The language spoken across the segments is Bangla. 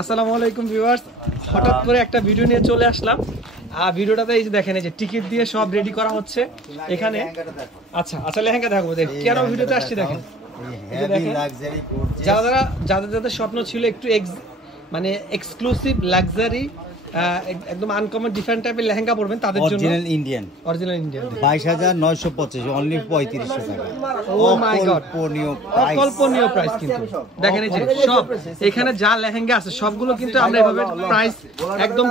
আসসালামু আলাইকুম ভিউয়ার্স, হঠাৎ করে একটা ভিডিও নিয়ে চলে আসলাম। আর ভিডিওটাতে এই যে দেখেন, এই যে টিকিট দিয়ে সব রেডি করা হচ্ছে এখানে। আচ্ছা লেহেঙ্গা দেখো, কেন ভিডিওতে আসছি দেখেন। যাদের স্বপ্ন ছিল একটু মানে এক্সক্লুসিভ লাক্সারি, একদম আনকমন ডিফারেন্ট টাইপের লেহেঙ্গা পরবেন তাদের জন্য। অরিজিনাল ইন্ডিয়ান 22,925 অনলি 3500 টাকা। ও মাই গড, অকল্পনীয় প্রাইস। কিন্তু দেখেন এই যে সব এখানে যা লেহেঙ্গা আছে সবগুলো কিন্তু আমরা এভাবে প্রাইস একদম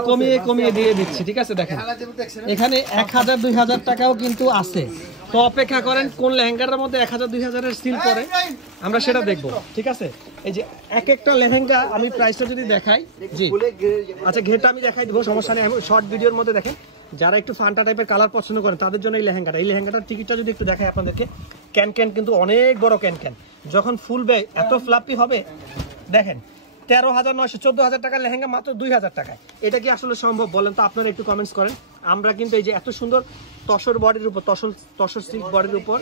কমিয়ে দিয়ে দিচ্ছি, ঠিক আছে। দেখেন এখানে 1000-2000 টাকাও কিন্তু আছে। তো অপেক্ষা করেন কোন লেহেঙ্গাটার মধ্যে 1000-2000 এর সিল পরে, আমরা সেটা দেখবো, ঠিক আছে। এই যে এক একটা লেহেঙ্গা আমি প্রাইসটা যদি দেখাই, জি আচ্ছা ঘেরটা আমি দেখাই দেবো, সমস্যা নেই। আমি শর্ট ভিডিওর মধ্যে দেখেন, যারা একটু ফান্টা টাইপের কালার পছন্দ করেন তাদের জন্য এই লেহেঙ্গাটার টিকিটটা যদি একটু দেখাই আপনাদেরকে। ক্যান কিন্তু অনেক বড় ক্যান, যখন ফুলবে এত ফ্লাপি হবে। দেখেন 13,900 14,000 টাকার লেহেঙ্গা মাত্র 2,000 টাকায়। এটা কি আসলে সম্ভব বলেন তো? আপনারা একটু কমেন্টস করেন। আমরা কিন্তু এই যে এত সুন্দর তসর বডির উপর, তসর সিল্ক বডির উপর,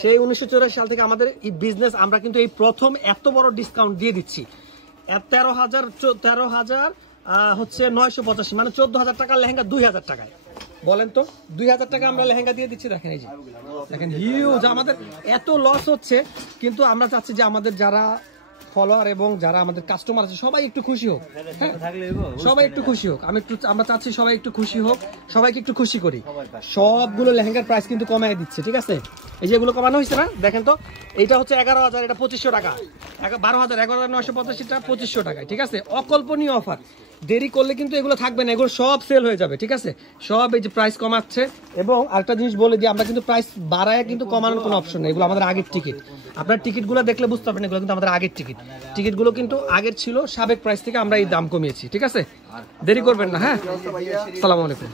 সেই 1984 সাল থেকে আমাদের এই বিজনেস, আমরা কিন্তু এই প্রথম এত বড় ডিসকাউন্ট দিয়ে দিচ্ছি। 13,000 হচ্ছে 985, মানে 14,000 টাকার লেহেঙ্গা 2,000 টাকায়। বলেন তো 2,000 টাকা আমরা লেহেঙ্গা দিয়ে দিচ্ছি। দেখেন এই যে দেখেন হিউজ, আমাদের এত লস হচ্ছে, কিন্তু আমরা চাচ্ছি যে আমাদের যারা ফলোয়ার এবং যারা আমাদের কাস্টমার আছে সবাই একটু খুশি হোক। সবাই একটু খুশি হোক, আমরা চাচ্ছি সবাই একটু খুশি হোক, সবাইকে একটু খুশি করি। সবগুলো লেহেঙ্গার প্রাইস কিন্তু কমায় দিচ্ছে, ঠিক আছে। এই যে এগুলো কমানো হয়েছে না, দেখেন তো। এইটা হচ্ছে 11,000, এটা 2500 টাকা। 12,000, 11,985টা 2500 টাকায়, ঠিক আছে। অকল্পনীয় অফার। দেরি করলে কিন্তু এগুলো থাকবে না, এগুলো সব সেল হয়ে যাবে, ঠিক আছে। সব এই যে প্রাইস কমাচ্ছে। এবং আরেকটা জিনিস বলে দিই, আমরা কিন্তু প্রাইস বাড়ায় কিন্তু কমানোর কোনো অপশন নেই। এগুলো আমাদের আগের টিকিট, আপনার টিকিটগুলো দেখলে বুঝতে পারবেন এগুলো কিন্তু আমাদের আগের টিকিটগুলো কিন্তু আগের ছিল সাবেক প্রাইস থেকে আমরা এই দাম কমিয়েছি, ঠিক আছে। দেরি করবেন না, হ্যাঁ। আসসালামু আলাইকুম।